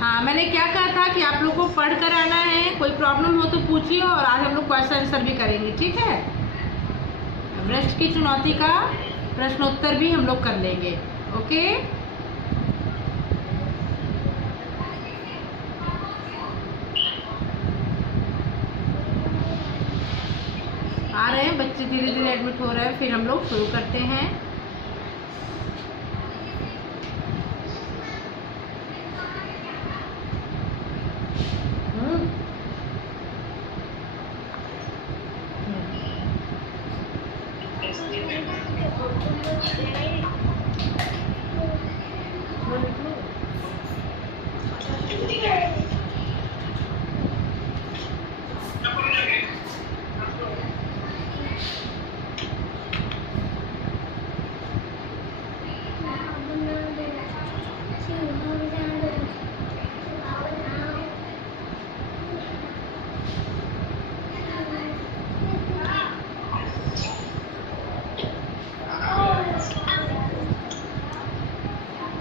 हाँ, मैंने क्या कहा था कि आप लोग को पढ़ कर आना है, कोई प्रॉब्लम हो तो पूछिए, और आज हम लोग क्वेश्चन आंसर भी करेंगे, ठीक है। एवरेस्ट की चुनौती का प्रश्नोत्तर भी हम लोग कर लेंगे, ओके। आ रहे हैं बच्चे, धीरे धीरे एडमिट हो रहे हैं, फिर हम लोग शुरू करते हैं।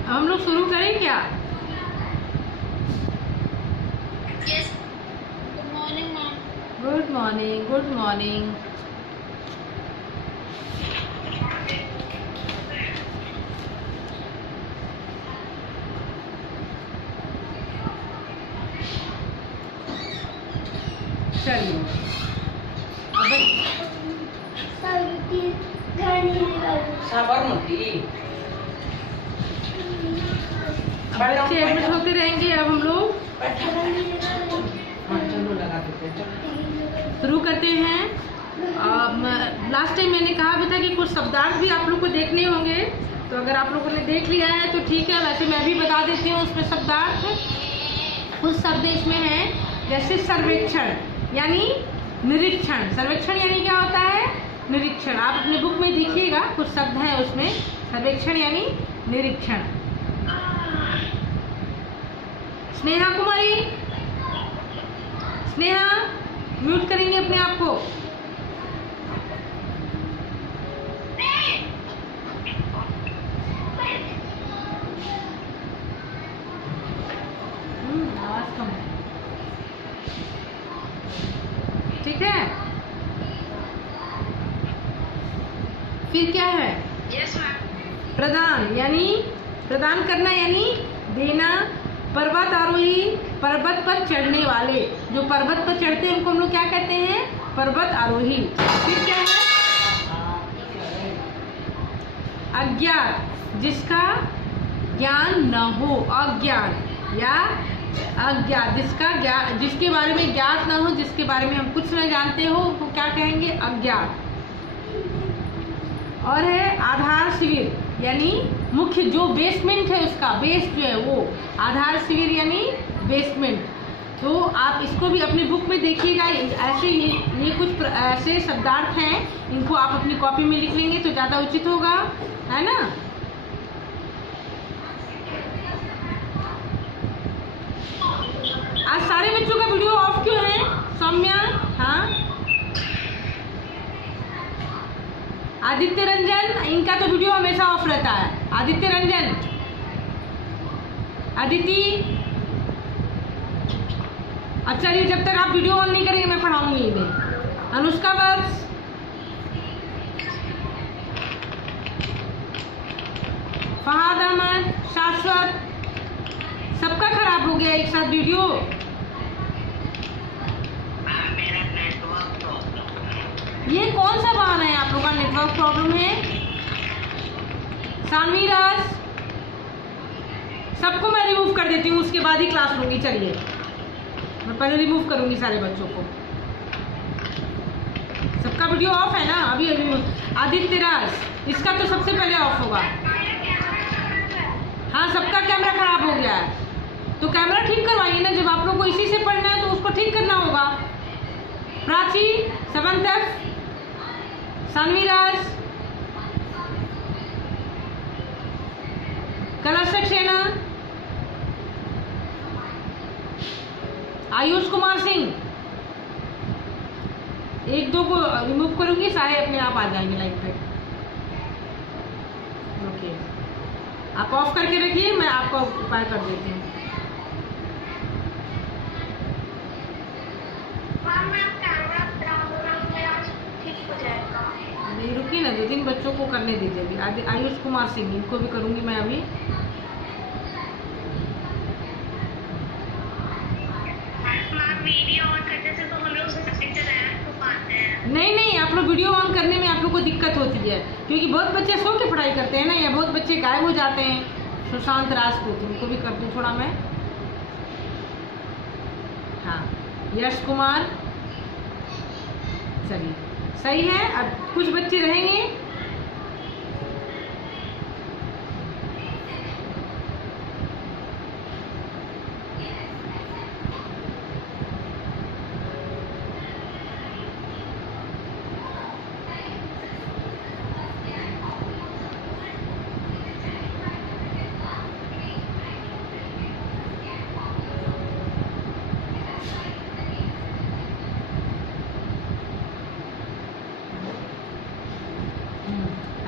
हम लोग शुरू करें क्या? Yes. Good morning, ma'am. Good morning, good morning. चलिए बच्चे एडमिट होते रहेंगे। अब हम लोग शुरू करते हैं। लास्ट टाइम मैंने कहा भी था कि कुछ शब्दार्थ भी आप लोग को देखने होंगे, तो अगर आप लोगों ने देख लिया है तो ठीक है, वैसे मैं भी बता देती हूँ उसमें शब्दार्थ। कुछ शब्द इसमें हैं, जैसे सर्वेक्षण यानी निरीक्षण। सर्वेक्षण यानी क्या होता है? निरीक्षण। आप अपने बुक में देखिएगा, कुछ शब्द हैं उसमें। सर्वेक्षण यानी निरीक्षण। स्नेहा कुमारी, स्नेहा म्यूट करेंगे अपने आप को। आवाज कम है, ठीक है। फिर क्या है? Yes, ma'am. प्रदान यानी प्रदान करना यानी देना। पर्वत आरोही, पर्वत पर चढ़ने वाले, जो पर्वत पर चढ़ते हैं उनको हम लोग क्या कहते हैं? पर्वत आरोही। फिर क्या है? अज्ञात, जिसका ज्ञान न हो। अज्ञान या अज्ञात, जिसके बारे में ज्ञात न हो, जिसके बारे में हम कुछ न जानते हो, उसको क्या कहेंगे? अज्ञात। और है आधार शिविर, यानी मुख्य जो बेसमेंट है, उसका बेस जो है वो आधार शिविर यानी बेसमेंट। तो आप इसको भी अपनी बुक में देखिएगा। ऐसे ये कुछ ऐसे शब्दार्थ हैं, इनको आप अपनी कॉपी में लिख लेंगे तो ज़्यादा उचित होगा, है ना। आज सारे बच्चों का वीडियो ऑफ क्यों है? सौम्या, हाँ। आदित्य रंजन, इनका तो वीडियो हमेशा ऑफ रहता है। आदित्य रंजन, अदिति, अच्छा जी, जब तक आप वीडियो ऑन नहीं करेंगे मैं पढ़ाऊंगी इन्हें। अनुष्का वत्स, फहाद अहमद, शाश्वत, सबका खराब हो गया एक साथ वीडियो। ये कौन सा बहाना है आप लोगों का? नेटवर्क प्रॉब्लम है। सानवी राज, सबको मैं रिमूव कर देती हूँ, उसके बाद ही क्लास लूंगी। चलिए, मैं पहले रिमूव करूंगी सारे बच्चों को। सबका वीडियो ऑफ है ना अभी? आदित्य राज, इसका तो सबसे पहले ऑफ होगा। हाँ, सबका कैमरा खराब हो गया है, तो कैमरा ठीक करवाइए ना। जब आप लोग को इसी से पढ़ना है तो उसको ठीक करना होगा। प्राची, 7th F, सानवी राज, कला सक्सेना, आयुष कुमार सिंह, एक दो को रिमूव करूंगी, सारे अपने आप आ जाएंगे लाइव पे। ओके, आप ऑफ करके रखिए, मैं आपका उपाय कर देती हूँ। नहीं रुकिए ना, 2-3 बच्चों को करने दीजिए अभी। आयुष कुमार सिंह, इनको भी करूँगी मैं अभी। वीडियो ऑन करने से तो हम लोग इंटरैक्ट हो पाते हैं। नहीं, आप लोग वीडियो ऑन करने में आप लोग को दिक्कत होती है, क्योंकि बहुत बच्चे सो के पढ़ाई करते हैं ना, या बहुत बच्चे गायब हो जाते हैं। सुशांत राजपूत, उनको भी कर दूँ थोड़ा मैं। हाँ, यश कुमार, चलिए सही है। अब कुछ बच्चे रहेंगे।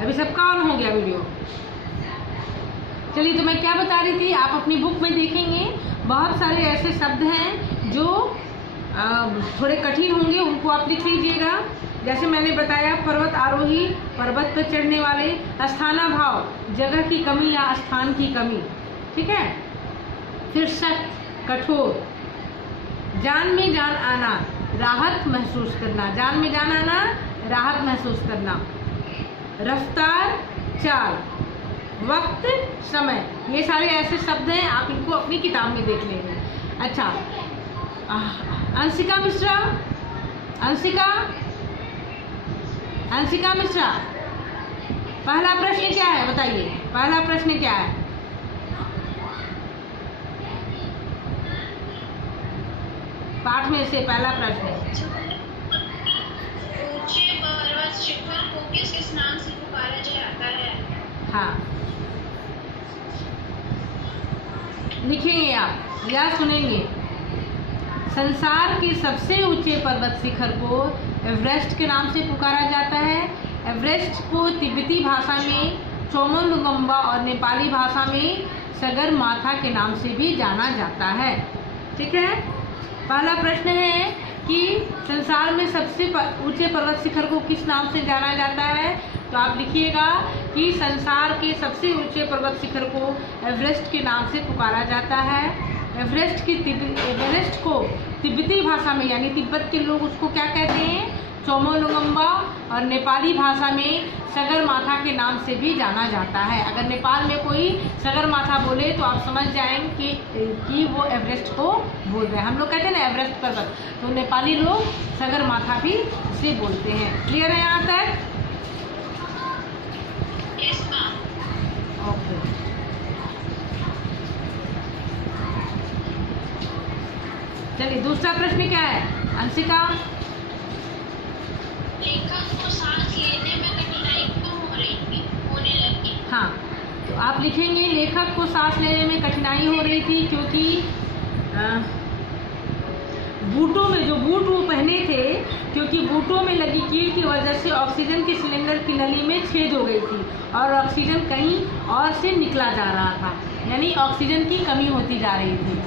अभी सबका ऑन हो गया वीडियो। चलिए, तो मैं क्या बता रही थी, आप अपनी बुक में देखेंगे बहुत सारे ऐसे शब्द हैं जो थोड़े कठिन होंगे, उनको आप लिख लीजिएगा। जैसे मैंने बताया, पर्वत आरोही, पर्वत पर चढ़ने वाले। स्थानाभाव, जगह की कमी या स्थान की कमी, ठीक है। फिर सख्त, कठोर। जान में जान आना, राहत महसूस करना। जान में जान आना, राहत महसूस करना। रफ्तार, चाल। वक्त, समय। ये सारे ऐसे शब्द हैं, आप इनको अपनी किताब में देख लेंगे। अच्छा, अंशिका मिश्रा, अंशिका मिश्रा, पहला प्रश्न क्या है बताइए? पहला प्रश्न क्या है? पाठ में से पहला प्रश्न। ऊंचे पर्वत शिखर को किस नाम से पुकारा जाता है? हाँ, लिखेंगे आप या सुनेंगे? संसार के सबसे ऊंचे पर्वत शिखर को एवरेस्ट के नाम से पुकारा जाता है। एवरेस्ट को तिब्बती भाषा में चोमोलुंगम्बा और नेपाली भाषा में सगरमाथा के नाम से भी जाना जाता है, ठीक है। पहला प्रश्न है कि संसार में सबसे ऊंचे पर्वत शिखर को किस नाम से जाना जाता है, तो आप लिखिएगा कि संसार के सबसे ऊंचे पर्वत शिखर को एवरेस्ट के नाम से पुकारा जाता है। एवरेस्ट को तिब्बती भाषा में, यानी तिब्बत के लोग उसको क्या कहते हैं, चोमोलुंगम्बा, और नेपाली भाषा में सगरमाथा के नाम से भी जाना जाता है। अगर नेपाल में कोई सगरमाथा बोले तो आप समझ जाएंगे कि वो एवरेस्ट को बोल रहे हैं। हम लोग कहते हैं ना एवरेस्ट पर्वत, तो नेपाली लोग सगरमाथा भी इसे बोलते हैं। क्लियर है यहाँ तक? Yes ma'am. ओके, चलिए दूसरा प्रश्न क्या है अंशिका? लेखक को सांस लेने में कठिनाई क्यों होने लगी? हाँ, तो आप लिखेंगे लेखक को सांस लेने में कठिनाई हो रही थी क्योंकि बूटों में, जो बूट वो पहने थे, क्योंकि बूटों में लगी कील की वजह से ऑक्सीजन के सिलेंडर की नली में छेद हो गई थी और ऑक्सीजन कहीं और से निकला जा रहा था, यानी ऑक्सीजन की कमी होती जा रही थी।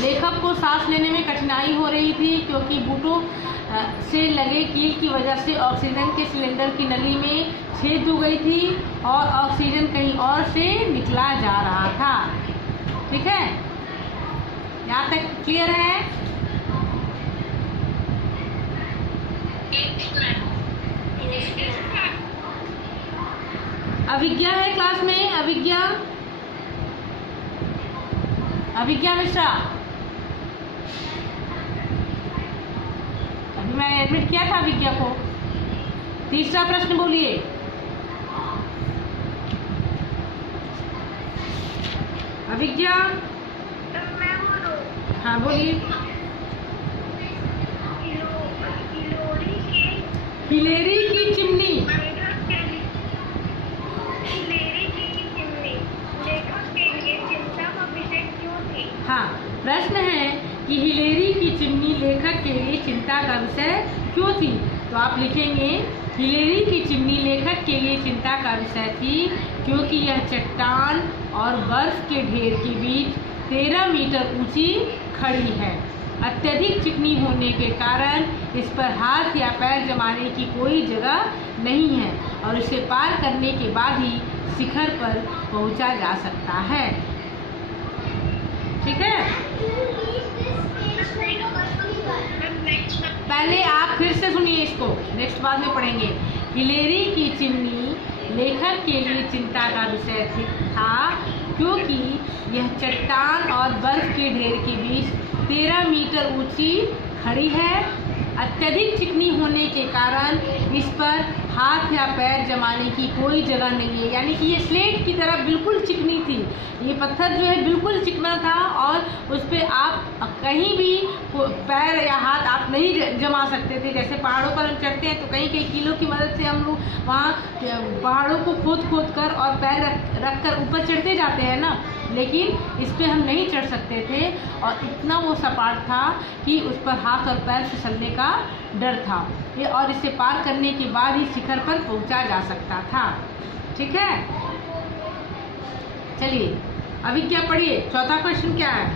लेखक को सांस लेने में कठिनाई हो रही थी क्योंकि बूटों से लगे कील की वजह से ऑक्सीजन के सिलेंडर की नली में छेद हो गई थी और ऑक्सीजन कहीं और से निकला जा रहा था, ठीक है। यहाँ तक क्लियर है? अभिज्ञा है क्लास में? अभिज्ञा मिश्रा, अभी मैंने एडमिट किया था अभिज्ञा को। तीसरा प्रश्न बोलिए। अभिज्ञा, हाँ बोलिए। हिलेरी की चिमनी। हाँ, प्रश्न है कि हिलेरी की चिमनी लेखक के लिए चिंता का विषय क्यों थी, तो आप लिखेंगे हिलेरी की चिमनी लेखक के लिए चिंता का विषय थी क्योंकि यह चट्टान और बर्फ के ढेर के बीच 13 मीटर ऊंची खड़ी है। अत्यधिक चिकनी होने के कारण इस पर हाथ या पैर जमाने की कोई जगह नहीं है और इसे पार करने के बाद ही शिखर पर पहुंचा जा सकता है। ठीक है, पहले आप फिर से सुनिए इसको, नेक्स्ट बाद में पढ़ेंगे। हिलेरी की चिमनी लेखक के लिए चिंता का विषय था क्योंकि यह चट्टान और बर्फ के ढेर के बीच 13 मीटर ऊंची खड़ी है। अत्यधिक चिकनी होने के कारण इस पर हाथ या पैर जमाने की कोई जगह नहीं है, यानी कि ये स्लेट की तरह बिल्कुल चिकनी थी। ये पत्थर जो है बिल्कुल चिकना था और उस पर आप कहीं भी पैर या हाथ आप नहीं जमा सकते थे। जैसे पहाड़ों पर हम चढ़ते हैं तो कहीं कहीं कीलों की मदद से हम लोग वहाँ पहाड़ों को खोद कर और पैर रख कर ऊपर चढ़ते जाते हैं ना, लेकिन इस पे हम नहीं चढ़ सकते थे और इतना वो सपाट था कि उस पर हाथ और पैर फिसलने का डर था ये, और इसे पार करने के बाद ही शिखर पर पहुंचा जा सकता था। ठीक है, चलिए अभी क्या पढ़िए, चौथा क्वेश्चन क्या है?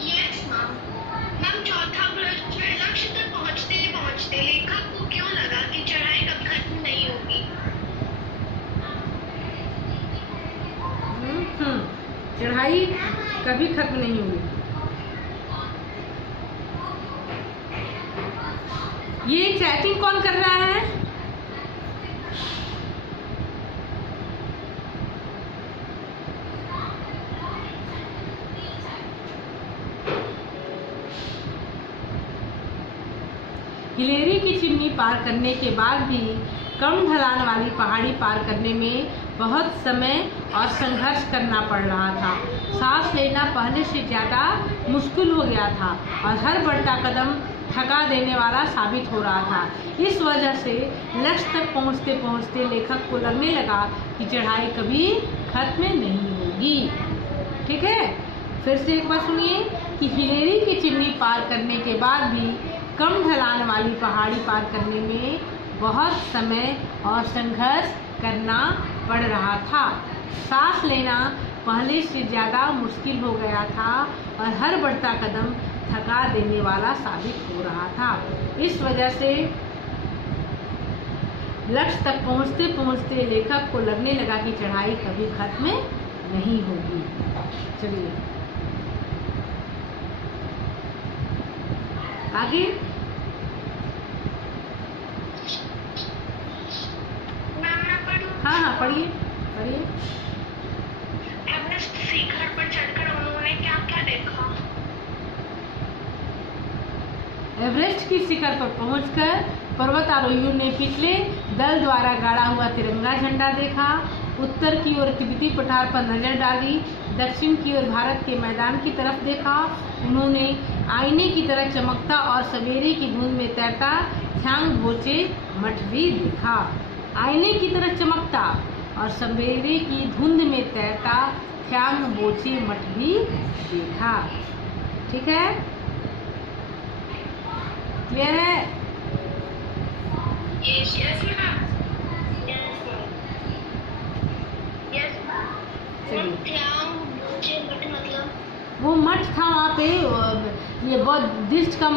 यस मैम, चौथा प्रश्न, लक्ष्य तक पहुंचते पहुंचते लेखक को क्यों लगा कि चढ़ाई कभी खत्म नहीं होगी? चढ़ाई कभी खत्म नहीं हुई। ये चैटिंग कौन कर रहा है? हिलेरी की चिमनी पार करने के बाद भी कम ढलान वाली पहाड़ी पार करने में बहुत समय और संघर्ष करना पड़ रहा था। सांस लेना पहले से ज़्यादा मुश्किल हो गया था और हर बढ़ता कदम थका देने वाला साबित हो रहा था। इस वजह से लक्ष्य तक पहुंचते पहुंचते लेखक को लगने लगा कि चढ़ाई कभी खत्म नहीं होगी। ठीक है, फिर से एक बार सुनिए कि हिलेरी की चिमनी पार करने के बाद भी कम ढलान वाली पहाड़ी पार करने में बहुत समय और संघर्ष करना पड़ रहा था। सांस लेना पहले से ज़्यादा मुश्किल हो गया था और हर बढ़ता कदम थका देने वाला साबित हो रहा था। इस वजह से लक्ष्य तक पहुंचते पहुंचते लेखक को लगने लगा कि चढ़ाई कभी खत्म नहीं होगी। चलिए आगे। हाँ पढ़िए पढ़िए। एवरेस्ट शिखर पर चढ़कर उन्होंने क्या क्या देखा? एवरेस्ट की शिखर पर पहुंचकर पर्वतारोहियों ने पिछले दल द्वारा गाड़ा हुआ तिरंगा झंडा देखा। उत्तर की ओर तिब्बती पठार पर नजर डाली, दक्षिण की ओर भारत के मैदान की तरफ देखा। उन्होंने आईने की तरह चमकता और सवेरे की धुंध में तैरता थ्यांग बोचे मठ भी देखा। आईने की तरह चमकता और सवेरे की धुंध में तैरता थ्यांग बोचे मठ भी देखा। ठीक है, क्लियर है? Yes ma'am, yes ma'am. Tengboche मठ मतलब? वो मठ था वहाँ पे, ये बुद्धिस्ट का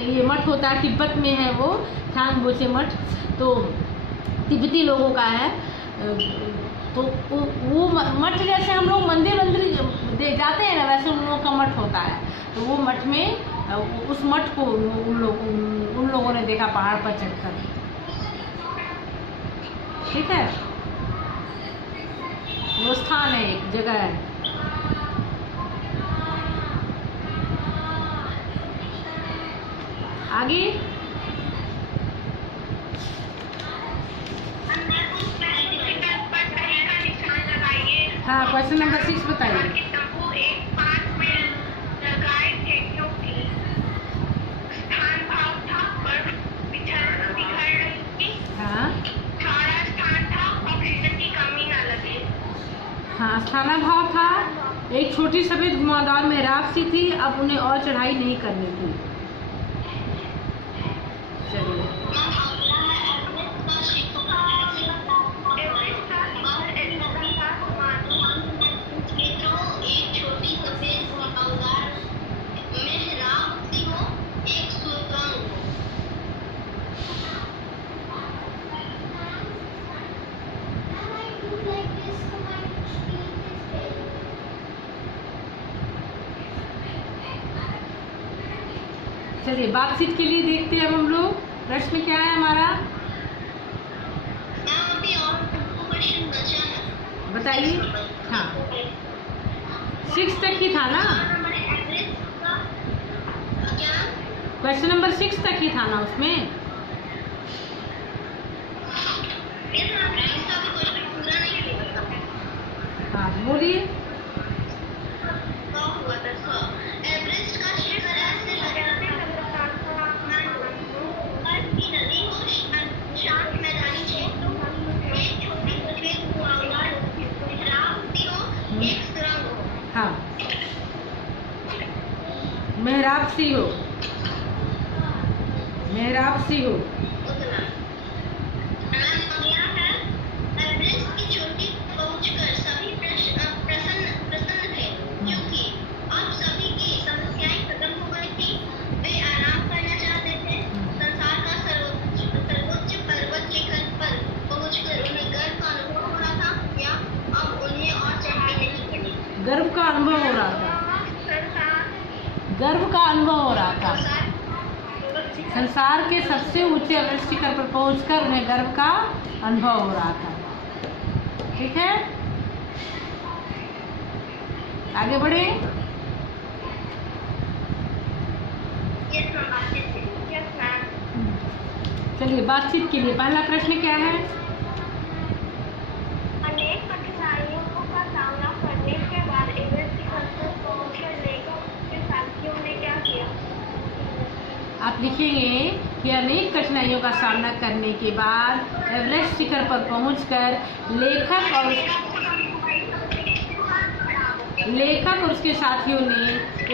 ये मठ होता है, तिब्बत में है वो थ्यांग बोचे मठ, तो तिब्बती लोगों का है। तो वो मठ जैसे हम लोग मंदिर जाते हैं ना, वैसे उन लोगों का मठ होता है। तो वो मठ में उस मठ को उन लोगों ने देखा पहाड़ पर चढ़कर। ठीक है, वो स्थान है, एक जगह है। आगे हाँ, क्वेश्चन नंबर 6 बताइए। एक पास में लगाए थे क्योंकि स्थान भाव था पर बिखर रही थी। हाँ सारा स्थान था, ऑक्सीजन की कमी ना लगे। हाँ, स्थानाभाव था। एक छोटी सफेद घुमावदार मेहराब सी थी, अब उन्हें और चढ़ाई नहीं करनी थी। चलिए चलिए बातचीत के लिए देखते हैं अब हम लोग प्रश्न क्या है हमारा, मैम अभी और 2 क्वेश्चन बचा है। बताइए। हाँ 6 तक ही था ना, हमारे एवरेज का क्या? क्वेश्चन नंबर 6 तक ही था ना उसमें। ये ना एवरेज का भी क्वेश्चन पूरा नहीं हुआ था। हाँ बोलिए। क्या हुआ था सर? एवरेस्ट का शिखर ऐसे लगा था की नदी को शांत मैदानी क्षेत्रों एक छोटी सफेद गुफा मेहराबती हो, एक सुरंग हो। हाँ मेहराब सी हो, मेहराब सी हो। उतना मैम अगला है एवरेस्ट की चोटी पहुंचकर सभी प्रसन्न थे क्योंकि अब सभी की समस्याएं खत्म हो गई थी। वे आराम करना चाहते थे। संसार का सर्वोच्च पर्वत शिखर पर पहुंचकर उन्हें गर्व का अनुभव हो रहा था या अब उन्हें और चढ़ाई नहीं करनी। गर्व का अनुभव हो रहा था, गर्व का अनुभव हो रहा था। संसार के सबसे ऊंचे एवरेस्ट शिखर पर पहुंचकर उन्हें गर्व का अनुभव हो रहा था। ठीक है आगे बढ़े। चलिए बातचीत के लिए पहला प्रश्न क्या है, अनेक कठिनाइयों का सामना करने के बाद एवरेस्ट शिखर पर पहुंचकर लेखक के साथियों ने क्या किया? आप लिखेंगे कि अनेक कठिनाइयों का सामना करने के बाद एवरेस्ट शिखर पर पहुंचकर लेखक और उसके साथियों ने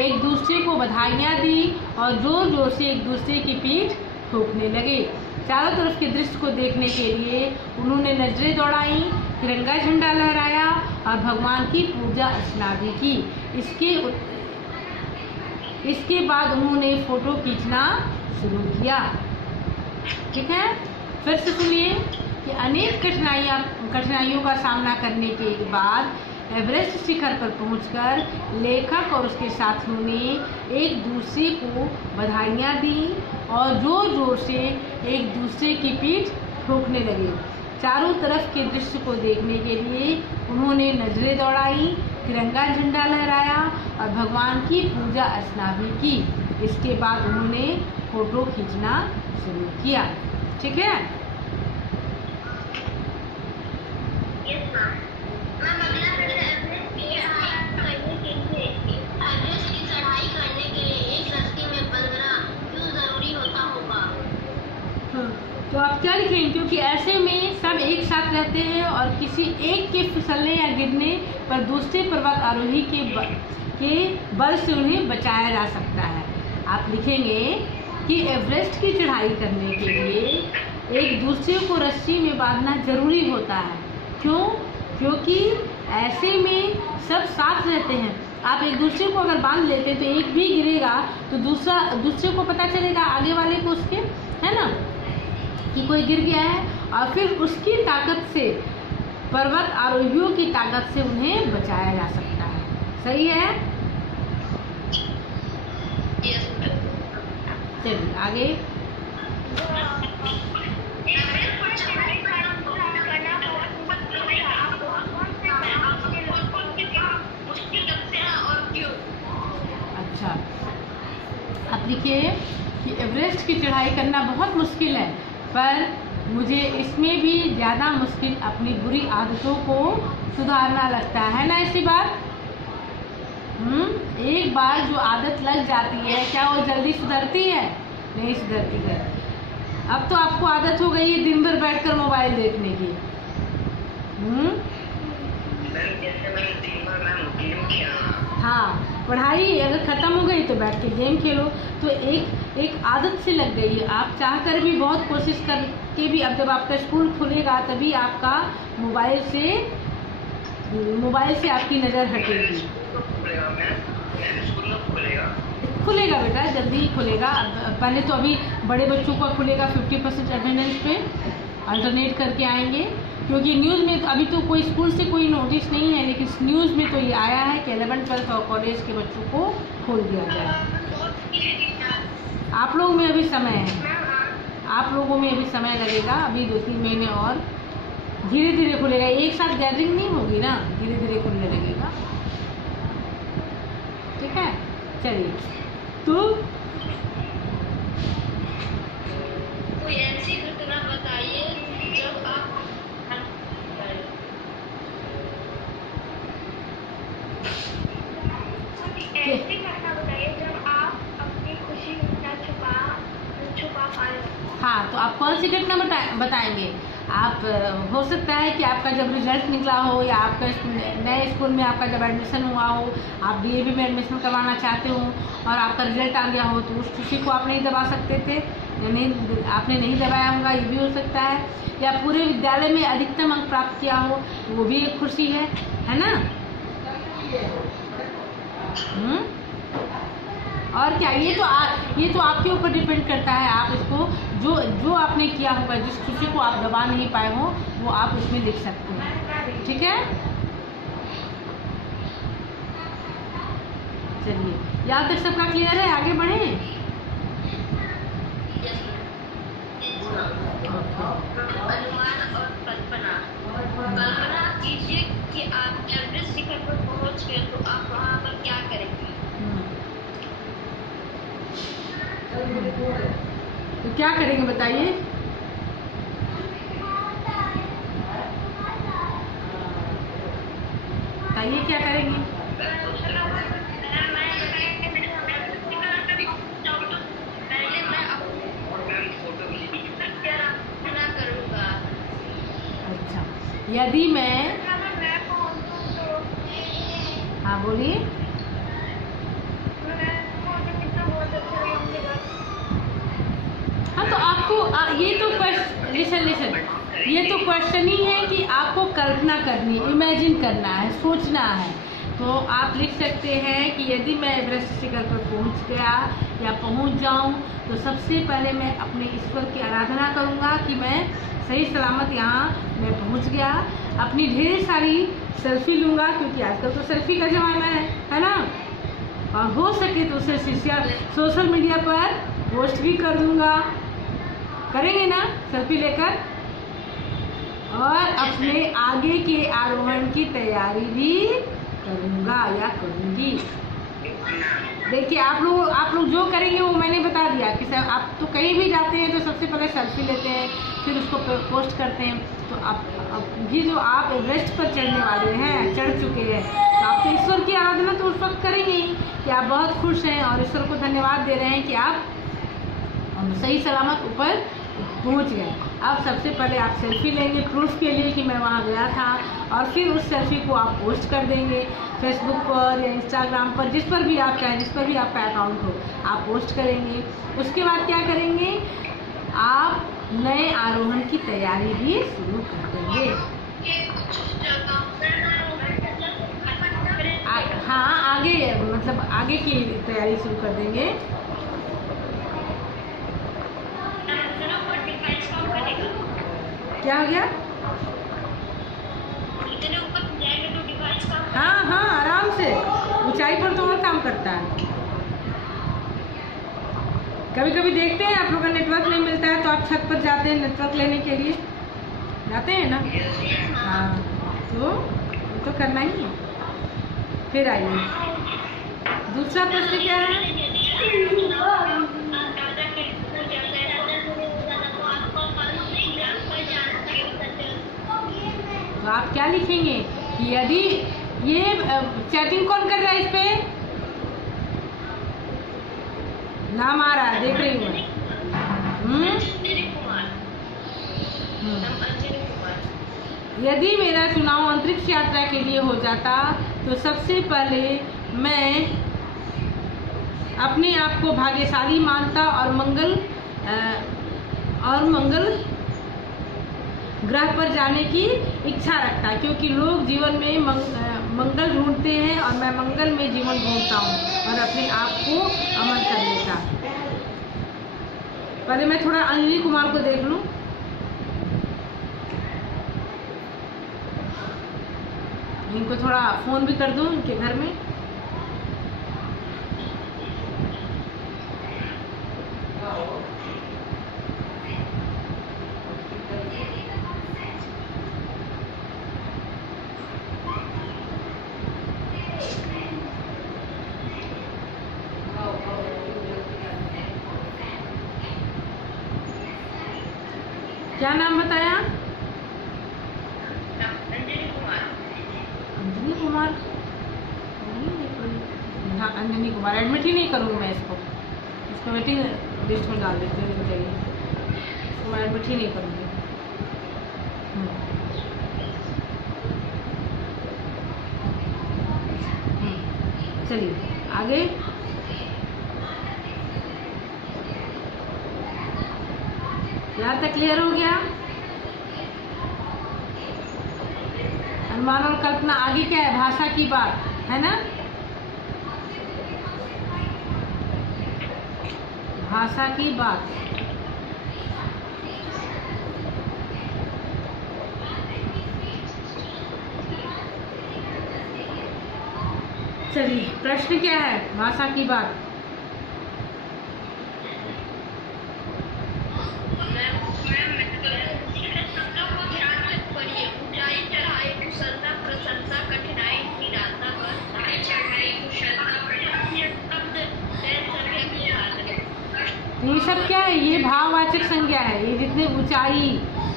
एक दूसरे को बधाइयाँ दी और जोर जोर से एक दूसरे की पीठ ठोकने लगे। चारों तरफ के दृश्य को देखने के लिए उन्होंने नजरें दौड़ाई, तिरंगा झंडा लहराया और भगवान की पूजा अर्चना भी की। इसके बाद उन्होंने फोटो खींचना शुरू किया। ठीक है फिर से सुनिए कि अनेक कठिनाइयों का सामना करने के बाद एवरेस्ट शिखर पर पहुंचकर लेखक और उसके साथियों ने एक दूसरे को बधाइयाँ दी और जोर जोर से एक दूसरे की पीठ ठोकने लगे। चारों तरफ के दृश्य को देखने के लिए उन्होंने नजरें दौड़ाई, तिरंगा झंडा लहराया और भगवान की पूजा अर्चना भी की। इसके बाद उन्होंने फोटो खींचना शुरू किया। ठीक है मैम अगला प्रश्न एवरेस्ट की चढ़ाई करने के लिए एक रस्सी में बंधना क्यों जरूरी होता होगा? तो आप क्या लिखेंगे, क्योंकि ऐसे में सब एक साथ रहते हैं और किसी एक के फिसलने या गिरने पर दूसरे पर्वत आरोही के बल से उन्हें बचाया जा सकता है। आप लिखेंगे कि एवरेस्ट की चढ़ाई करने के लिए एक दूसरे को रस्सी में बांधना जरूरी होता है। क्यों? क्योंकि ऐसे में सब साथ रहते हैं। आप एक दूसरे को अगर बांध लेते तो एक भी गिरेगा तो दूसरे को पता चलेगा, आगे वाले को उसके, है ना, कि कोई गिर गया है और फिर उसकी ताकत से, पर्वत आरोहियों की ताकत से उन्हें बचाया जा सकता है। सही है। चलिए आगे। अच्छा आप लिखिए कि एवरेस्ट की चढ़ाई करना बहुत मुश्किल है, पर मुझे इसमें भी ज़्यादा मुश्किल अपनी बुरी आदतों को सुधारना लगता है ना। ऐसी बात एक बार जो आदत लग जाती है क्या वो जल्दी सुधरती है? नहीं सुधरती है। अब तो आपको आदत हो गई है दिन भर बैठकर मोबाइल देखने की। हाँ पढ़ाई अगर ख़त्म हो गई तो बैठ के गेम खेलो। तो एक आदत से लग गई है। आप चाहकर भी बहुत कोशिश करके भी, अब जब आपका स्कूल खुलेगा तभी आपका मोबाइल से आपकी नज़र हटेगी। खुलेगा बेटा, जल्दी ही खुलेगा। पहले तो अभी बड़े बच्चों का खुलेगा 50% अटेंडेंस पे अल्टरनेट करके आएंगे, क्योंकि न्यूज़ में तो अभी तो कोई स्कूल से कोई नोटिस नहीं है, लेकिन न्यूज़ में तो ये आया है कि 11th 12th और कॉलेज के बच्चों को खोल दिया जाए। आप लोगों में अभी समय है, मैम आप लोगों में अभी समय लगेगा, अभी 2-3 महीने और धीरे धीरे खुलेगा। एक साथ गैदरिंग नहीं होगी ना, धीरे धीरे खुलने लगेगा। ठीक है, चलिए। तो कोई ऐसी घटना बताइए जब आप ऐसी घटना बताइए जब आप अपनी खुशी न छुपा पाए। हाँ, तो आप कौन सी घटना बताएंगे? आप हो सकता है कि आपका जब रिजल्ट निकला हो, या आपका नए स्कूल में आपका जब एडमिशन हुआ हो, आप डीएवी में एडमिशन करवाना चाहते हो और आपका रिजल्ट आ गया हो, तो उस खुशी को आप नहीं दबा सकते थे, या नहीं, आपने नहीं दबाया होगा, ये भी हो सकता है। या पूरे विद्यालय में अधिकतम अंक प्राप्त किया हो, वो भी एक खुशी है ना? और क्या, ये तो आपके ऊपर डिपेंड करता है। आप इसको जो आपने किया होगा, जिस खुशी को आप दबा नहीं पाए हो, वो आप उसमें लिख सकते हैं। ठीक है, चलिए, यहाँ तक सबका क्लियर है? आगे बढ़ें। अनुमान और कल्पना कीजिए कि आप एवरेस्ट शिखर पर पहुंच गए, तो आप वहां पर क्या करेंगे? तो क्या करेंगे बताइए? बताइए क्या करेंगे? अच्छा, यदि मैं, हाँ बोलिए। हाँ, तो आपको ये तो लिसन, ये तो क्वेश्चन ही है कि आपको कल्पना करनी, इमेजिन करना है, सोचना है। तो आप लिख सकते हैं कि यदि मैं एवरेस्ट शिखर पर पहुंच गया या पहुंच जाऊं, तो सबसे पहले मैं अपने ईश्वर की आराधना करूंगा कि मैं सही सलामत यहाँ मैं पहुंच गया। अपनी ढेर सारी सेल्फी लूँगा, क्योंकि आजकल तो सेल्फी का ज़माना है ना? और हो सके तो उसे सोशल मीडिया पर पोस्ट भी कर दूँगा। करेंगे ना सेल्फी लेकर? और अपने आगे के आरोहण की तैयारी भी करूँगा या करूँगी। देखिए, आप लोग जो करेंगे वो मैंने बता दिया कि सर, आप तो कहीं भी जाते हैं तो सबसे पहले सेल्फी लेते हैं, फिर उसको पोस्ट करते हैं। तो अब भी जो आप एवरेस्ट पर चढ़ने वाले हैं, चढ़ चुके हैं, तो आप तो ईश्वर की आराधना तो उस वक्त करेंगे ही कि आप बहुत खुश हैं और ईश्वर को धन्यवाद दे रहे हैं कि आप सही सलामत ऊपर पहुंच गए। अब सबसे पहले आप सेल्फी लेंगे प्रूफ के लिए कि मैं वहाँ गया था, और फिर उस सेल्फी को आप पोस्ट कर देंगे फेसबुक पर या इंस्टाग्राम पर, जिस पर भी आप चाहें, जिस पर भी आपका अकाउंट हो, आप पोस्ट करेंगे। उसके बाद क्या करेंगे? आप नए आरोहण की तैयारी भी शुरू कर देंगे। हाँ, आगे मतलब आगे की तैयारी शुरू कर देंगे। क्या हो गया? इतने ऊपर जाएंगे तो डिवाइस का, हाँ, आराम से, ऊंचाई पर तो और काम करता है। कभी कभी देखते हैं आप लोगों का नेटवर्क नहीं मिलता है, तो आप छत पर जाते हैं नेटवर्क लेने के लिए, जाते हैं ना? हाँ, तो करना ही है। फिर आइए, दूसरा प्रश्न क्या है? तो आप क्या लिखेंगे कि यदि ये चैटिंग कौन कर रहा है? इस पे नाम आ रहा है, देख रही हूँ मैं। यदि मेरा चुनाव अंतरिक्ष यात्रा के लिए हो जाता, तो सबसे पहले मैं अपने आप को भाग्यशाली मानता और मंगल ग्रह पर जाने की इच्छा रखता, क्योंकि लोग जीवन में मंगल ढूंढते हैं और मैं मंगल में जीवन ढूंढता हूँ और अपने आप को अमर कर लेता। पहले मैं थोड़ा अंजलि कुमार को देख लूँ। इनको थोड़ा फोन भी कर दूँ इनके घर में। क्या नाम बताया? अंजनी कुमार। अंजनी कुमार? हाँ, अंजनी कुमार। एडमिट ही नहीं करूँगी मैं इसको वेटिंग लिस्ट में डाल देती हूँ, बताइए। इसको मैं एडमिट ही नहीं करूँगी। चलिए आगे। यहाँ तक क्लियर हो गया? अनुमान और कल्पना आगे क्या है? भाषा की बात है ना, भाषा की बात। चलिए प्रश्न क्या है? भाषा की बात। ये सब क्या है? ये भाववाचक संज्ञा है। ये जितने ऊंचाई,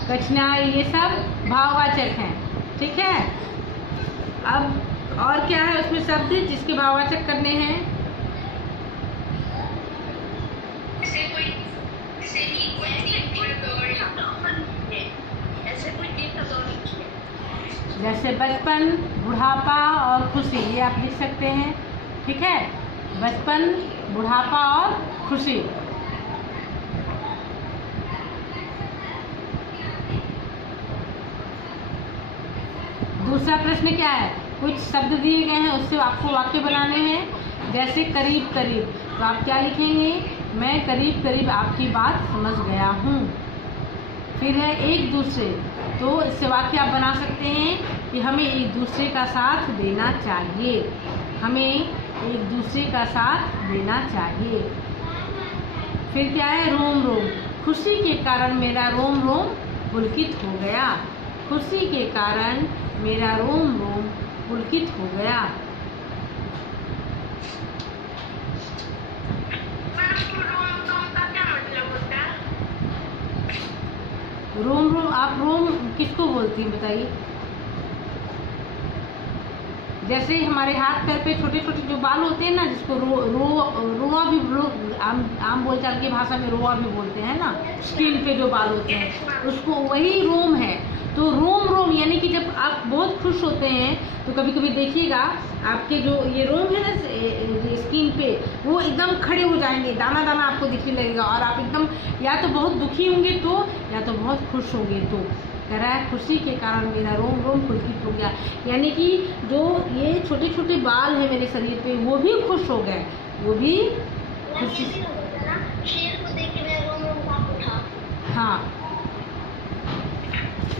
कठिनाई, ये सब भाववाचक हैं। ठीक है। अब और क्या है उसमें शब्द जिसके भाववाचक करने हैं? जैसे बचपन, बुढ़ापा और खुशी, ये आप लिख सकते हैं। ठीक है, बचपन, बुढ़ापा और खुशी। दूसरा प्रश्न क्या है? कुछ शब्द दिए गए हैं, उससे आपको वाक्य बनाने हैं। जैसे करीब करीब, तो आप क्या लिखेंगे? मैं करीब करीब आपकी बात समझ गया हूँ। फिर है एक दूसरे, तो इससे वाक्य आप बना सकते हैं कि हमें एक दूसरे का साथ देना चाहिए। हमें एक दूसरे का साथ देना चाहिए। फिर क्या है? रोम रोम, खुशी के कारण मेरा रोम रोम पुलकित हो गया। खुशी के कारण मेरा रोम रोम पुलकित हो गया। रोम रोम, आप रोम किसको बोलती हैं बताइए? जैसे हमारे हाथ पैर पे छोटे छोटे जो बाल होते हैं ना, जिसको रोआ भी लोग आम बोलचाल की भाषा में रोआ भी बोलते हैं ना, स्किन पे जो बाल होते हैं, उसको वही रोम है। तो रोम रोम यानी कि जब आप बहुत खुश होते हैं तो कभी कभी देखिएगा आपके जो ये रोम है ना स्किन पे, वो एकदम खड़े हो जाएंगे, दाना दाना आपको दिखने लगेगा। और आप एकदम या तो बहुत दुखी होंगे तो, या तो बहुत खुश होंगे तो। कह रहा है खुशी के कारण मेरा रोम रोम पुलकित हो गया, यानी कि जो ये छोटे छोटे बाल हैं मेरे शरीर पे वो भी खुश हो गए, वो भी खुशी। शेर को देख के मेरा रोम रोम कांप उठा। हाँ,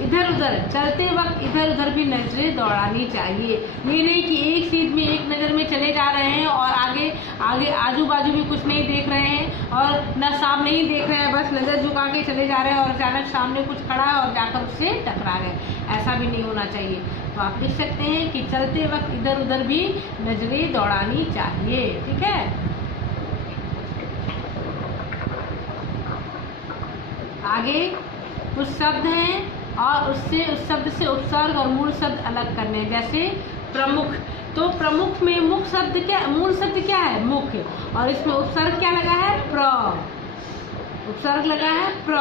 इधर उधर चलते वक्त इधर उधर भी नजरें दौड़ानी चाहिए। ये नहीं कि एक सीध में एक नज़र में चले जा रहे हैं और आगे आगे आजू बाजू भी कुछ नहीं देख रहे हैं और न सामने नहीं देख रहे हैं, बस नज़र झुका के चले जा रहे हैं और अचानक सामने कुछ खड़ा है और जाकर उससे टकरा गए। ऐसा भी नहीं होना चाहिए। तो आप लिख सकते हैं कि चलते वक्त इधर उधर भी नजरें दौड़ानी चाहिए। ठीक है। आगे कुछ शब्द हैं और उससे उस शब्द से उपसर्ग और मूल शब्द अलग करने। जैसे प्रमुख, तो प्रमुख में मुख शब्द क्या, मूल शब्द क्या है? मुख, और इसमें उपसर्ग क्या लगा है? प्र, उपसर्ग लगा है प्र।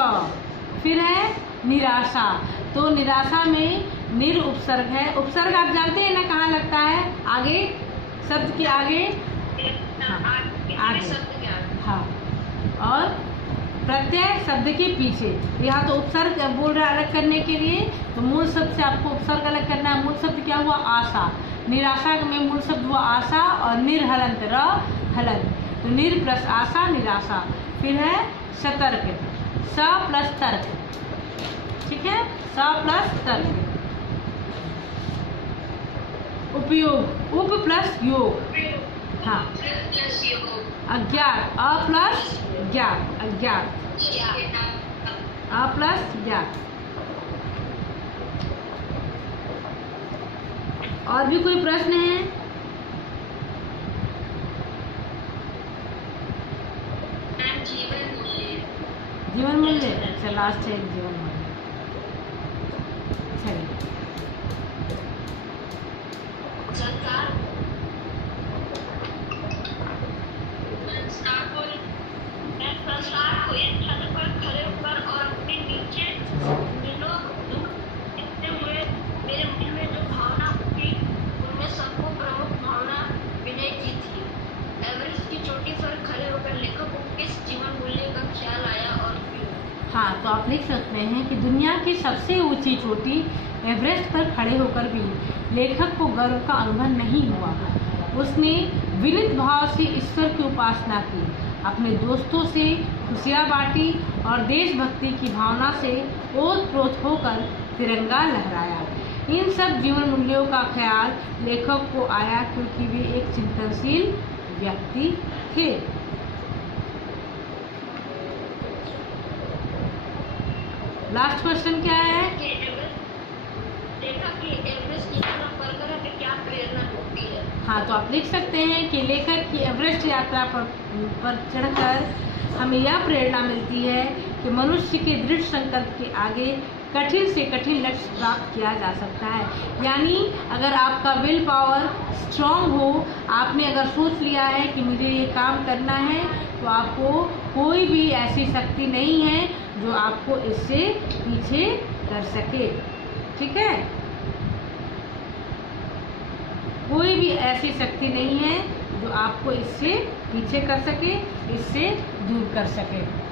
फिर है निराशा, तो निराशा में निर उपसर्ग है। उपसर्ग आप जानते हैं ना कहाँ लगता है? आगे, शब्द के आगे। हाँ, आगे। हाँ, और प्रत्यय शब्द के पीछे। यहाँ तो उपसर्ग बोल रहा अलग करने के लिए, तो मूल शब्द से आपको उपसर्ग अलग करना है। मूल शब्द क्या हुआ? आशा। निराशा में मूल शब्द हुआ आशा और निर्हलंत, र हलंत, तो निर प्लस आशा निराशा। फिर है सतर्क, स प्लस तर्क। ठीक है, स प्लस तर्क। उपयोग, उप प्लस योग। हाँ, अज्ञात, अ प्लस ज्ञात, अज्ञात, अ प्लस ज्ञात। और भी कोई प्रश्न है? जीवन मूल्य। अच्छा, लास्ट है जीवन मूल्य। सकते हैं कि दुनिया की सबसे ऊंची चोटी एवरेस्ट पर खड़े होकर भी लेखक को गर्व का अनुभव नहीं हुआ। उसने विनीत भाव से ईश्वर की उपासना की, अपने दोस्तों से खुशियाँ बांटी और देशभक्ति की भावना से ओत-प्रोत होकर तिरंगा लहराया। इन सब जीवन मूल्यों का ख्याल लेखक को आया क्योंकि वे एक चिंतनशील व्यक्ति थे। लास्ट क्वेश्चन क्या है? लेखक की एवरेस्ट यात्रा पर हमें क्या प्रेरणा होती है? हाँ, तो आप लिख सकते हैं कि लेखक की एवरेस्ट यात्रा पर चढ़कर हमें यह प्रेरणा मिलती है कि मनुष्य के दृढ़ संकल्प के आगे कठिन से कठिन लक्ष्य प्राप्त किया जा सकता है। यानी अगर आपका विल पावर स्ट्रांग हो, आपने अगर सोच लिया है कि मुझे ये काम करना है, तो आपको कोई भी ऐसी शक्ति नहीं है जो आपको इससे पीछे कर सके। ठीक है, कोई भी ऐसी शक्ति नहीं है जो आपको इससे पीछे कर सके, इससे दूर कर सके।